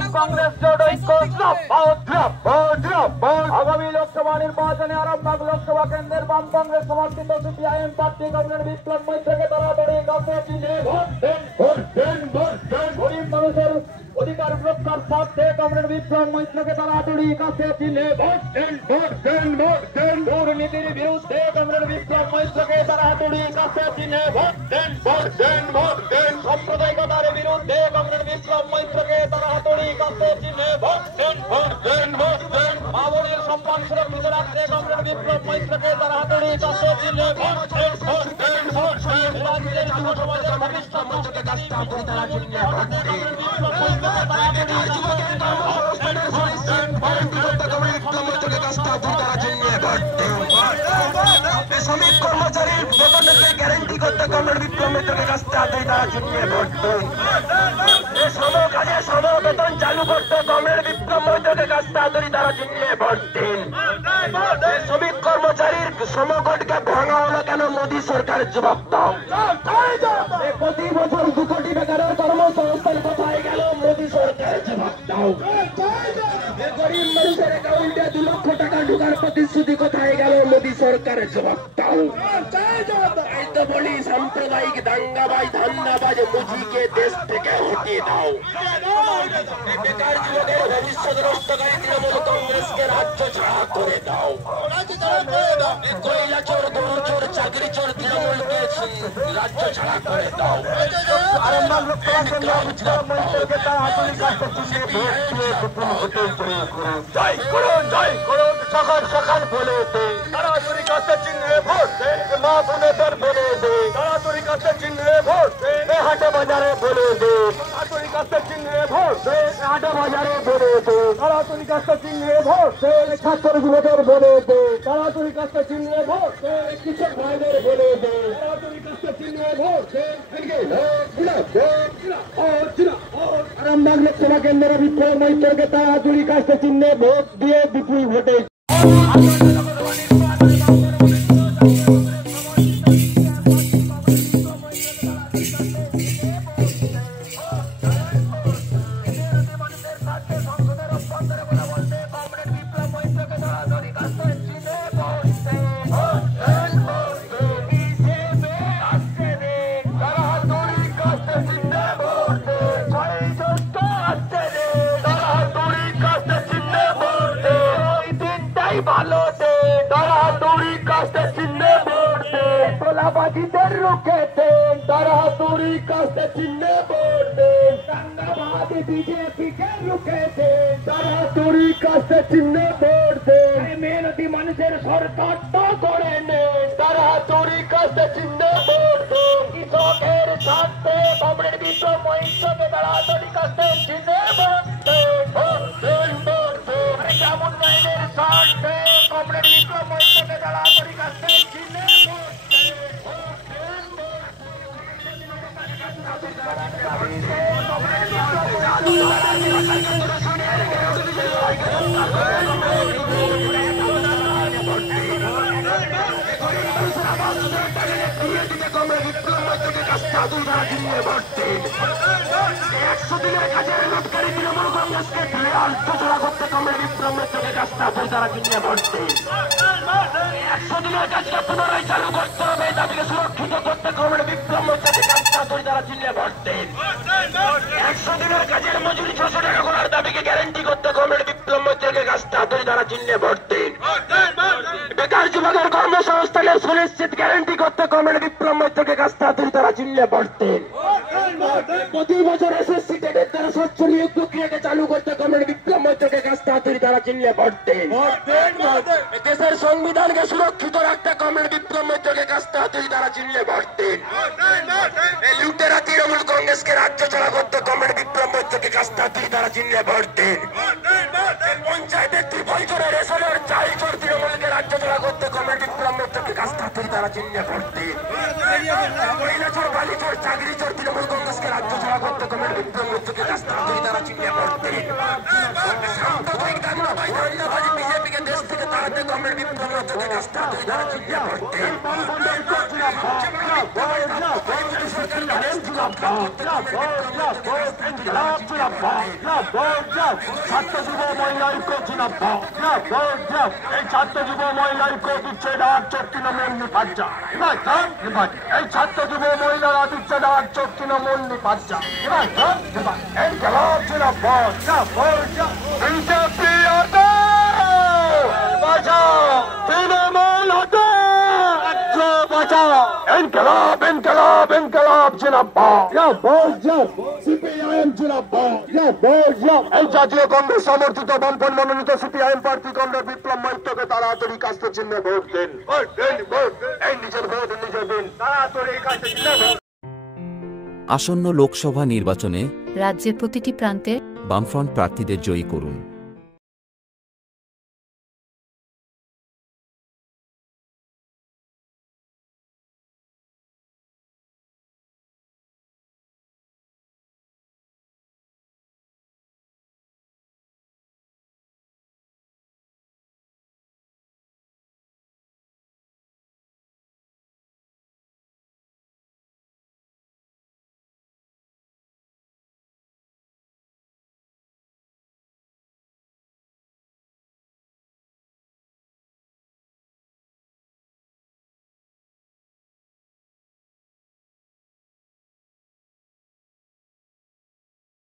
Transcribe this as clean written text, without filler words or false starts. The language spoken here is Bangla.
বাম কংগ্রেস জোট ঐক্য আগামী লোকসভা নির্বাচনে আরামবাগ লোকসভা কেন্দ্রের বাম কংগ্রেস সমর্থিত সিপিআইএম প্রার্থী কমরেড বিপ্লব মৈত্রকে তাড়াতাড়ি কাছে চিনে গরিব মানুষের অধিকার রক্ষার স্বার্থে কমরেড বিপ্লব মৈত্রকে তাড়াতাড়ি কাছে চিনে দুর্নীতির বিরুদ্ধে কমরেড বিপ্লব মৈত্রকে তাড়াতাড়ি কাছে চিনে সাম্প্রদায়িকতার বিরুদ্ধে কমরেড বিপ্লব মৈত্রকে তাড়াতাড়ি কাছে চিনে বাবরের সম্মান সুরক্ষিত রাখতে কমরেড বিপ্লব মৈত্রকে তাড়াতাড়ি কাছে চিনে রাজ্যের যুব সমাজের ভবিষ্যৎ শ্রমিক কর্মচারীর বেতনকে গ্যারান্টি করতে কমরেড বিপ্লব মৈত্রকে কাজটা আদায় তারা জন্য ভোট দেন। শ্রম কাজে শ্রম বেতন চালু করতে কমরেড বিপ্লব মৈত্রকে কাজটা আদায় তারা জন্য ভোট দেন। শ্রমিক কর্মচারীর শ্রমকোটকে ভাঙা হলো কেন মোদী সরকারের জবাব দাও। প্রতি বছর 2 কোটি বেকারের কর্মসংস্থান কোথায় গেল মোদী সরকারের জবাব দাও। গরিব মানুষের অ্যাকাউন্টে 2 লক্ষ টাকা ঢোকার প্রতিশ্রুতি কোথায় গেল মোদী সরকারের জবাব দাও। তাই তো বলি সাম্প্রদায়িক দাঙ্গাবাজ ধান্দাবাজ মুজিকে দেশ থেকে হটিয়ে দাও। বেকার যুবকের ভবিষ্যৎ নষ্টকারী তৃণমূল কংগ্রেসকে রাজ্য ছাড়া করে দাও। কয়লা চোর গরু চোর চাকরি চোর তৃণমূলকে রাজ্য ছাড়া করে দাও। জয় করুন জয় করুন সকাল সকাল বলে দে তাড়াতাড়ি কাছে চিহ্নে ভোট দে। মা বোনেদের বলে দে তাড়াতাড়ি কাছে চিহ্নে ভোট দে। হাটে বাজারে বলে দে তাড়াতাড়ি কাছে চিহ্নে ভোট দে। হাটে বাজারে বলে দে তাড়াতাড়ি কাছে চিহ্নে ভোট দে। ছাত্র যুবকের বলে দে তাড়াতাড়ি কাছে চিহ্নে ভোট দে। কৃষক ভাইদের বলে দে তাড়াতাড়ি কাছে চিহ্নে ভোট দে। আরামবাগ লোকসভা কেন্দ্রের বিপ্লব মৈত্রকে তাড়াতাড়ি কাছে চিহ্নে ভোট দিয়ে বিপুল ভোটে ভালো দে তাড়াতাড়ি কাছে চিহ্নে ভোট দে। তোলাবাজিদের রুখে দে তাড়াতাড়ি কাছে চিহ্নে ভোট দে। দাঙ্গাবাদী বিজেপিকে রুখে দে তাড়াতাড়ি কাছে চিহ্নে ভোট দে। মেহনতি মানুষের সরকারটা করে নে তাড়াতাড়ি কাছে চিহ্নে ভোট দে। কৃষকের স্বার্থে কমরেড বিপ্লব মৈত্রকে তাড়াতাড়ি কাছে চিহ্নে ভোট দে। যেমন উন্নয়নের স্বার্থে কমরেড বিপ্লব মৈত্রকে তাড়াতাড়ি কাছে চিহ্নে ভোট দে। কমরেড বিপ্লব মৈত্রকে কাজটা আদায় তারা জন্য ভোট দিন। 100 দিনের কাজের লটকারী তৃণমূল কংগ্রেসকে ধরে আন্তঃছড়া করতে কমরেড বিপ্লব মৈত্রকে কাজটা আদায় তারা জন্য ভোট দিন। 100 দিনের কাজকে পুনরায় চালু করতে হবে দাবিকে সুরক্ষিত করতে কমরেড বিপ্লব মৈত্রকে কাজটা আদায় তারা জন্য ভোট দিন। 100 দিনের কাজের মজুরি 600 টাকা করার দাবিকে গ্যারান্টি করতে কমরেড বিপ্লব মৈত্রকে কাজটা আদায় তারা জন্য ভোট দিন। বেকার যুবকের কর্মসংস্থানের সুনিশ্চিত গ্যারান্টি করতে কমরেড বিপ্লব মৈত্রকে কাজটা আদায় তারা জন্য ভোট দিন। প্রতি বছর এসএসসি টেটের দ্বারা স্বচ্ছ নিয়োগ প্রক্রিয়াকে চালু করতে কমরেড বিপ্লব মৈত্রকে কাজটা আদায় তারা জন্য ভোট দিন। দেশের সংবিধানকে সুরক্ষিত রাখতে কমরেড বিপ্লব মৈত্রকে কাজটা আদায় তারা জন্য ভোট দিন। লুটেরা তৃণমূল কংগ্রেসকে রাজ্য ছাড়া করতে কমরেড বিপ্লব মৈত্রকে কাজটা আদায় তারা জন্য ভোট দিন। পঞ্চায়েতের ত্রিফল করে রেশনের চাল চোর তৃণমূলকে রাজ্য ছাড়া করতে কমরেড বিপ্লব মৈত্রকে কাজটা আদায় তারা জন্য ভোট দিন। মহিলা চোর বালি চোর চাকরি চোর তৃণমূল কংগ্রেসকে রাজ্য ছাড়া করতে কমরেড বিপ্লব মৈত্রকে কাজটা আদায় তারা জন্য ভোট দিন। সাম্প্রদায়িক দাঙ্গাবাজ ধান্দাবাজ বিজেপিকে দেশ থেকে তাড়াতে কমরেড বিপ্লব মৈত্রকে কাজটা আদায় তারা জন্য ভোট দিন। সিপিআইএম জিন্দাবাদ, ইনকিলাব জিন্দাবাদ, ছাত্র যুব মহিলা ঐক্য জিন্দাবাদ, এই ছাত্র যুব মহিলা ঐক্য দিচ্ছে ডাক চোখ তৃণমূল নিপাজ্জা, এই ছাত্র যুব মহিলারা দিচ্ছে ডাক চোখ তৃণমূল নিপাজ্জা, ইনকিলাব জিন্দাবাদ, বিজেপি বাঁচাও, তৃণমূল বাঁচাও, ইনকিলাব ইনকিলাব ইনকিলাব জিন্দাবাদ, সিপিআইএম জিন্দাবাদ, এই জাতীয় কংগ্রেস সমর্থিত বামপন্থী মনোনীত সিপিআইএম প্রার্থী কমরেড বিপ্লব মৈত্রকে তাড়াতাড়ি কাস্তে চিহ্নে ভোট দিন, এই নিজের ভোট নিজে দিন, তাড়াতাড়ি কাস্তে চিহ্নে ভোট। আসন্ন লোকসভা নির্বাচনে রাজ্যের প্রতিটি প্রান্তে বামফ্রন্ট প্রার্থীদের জয়ী করুন।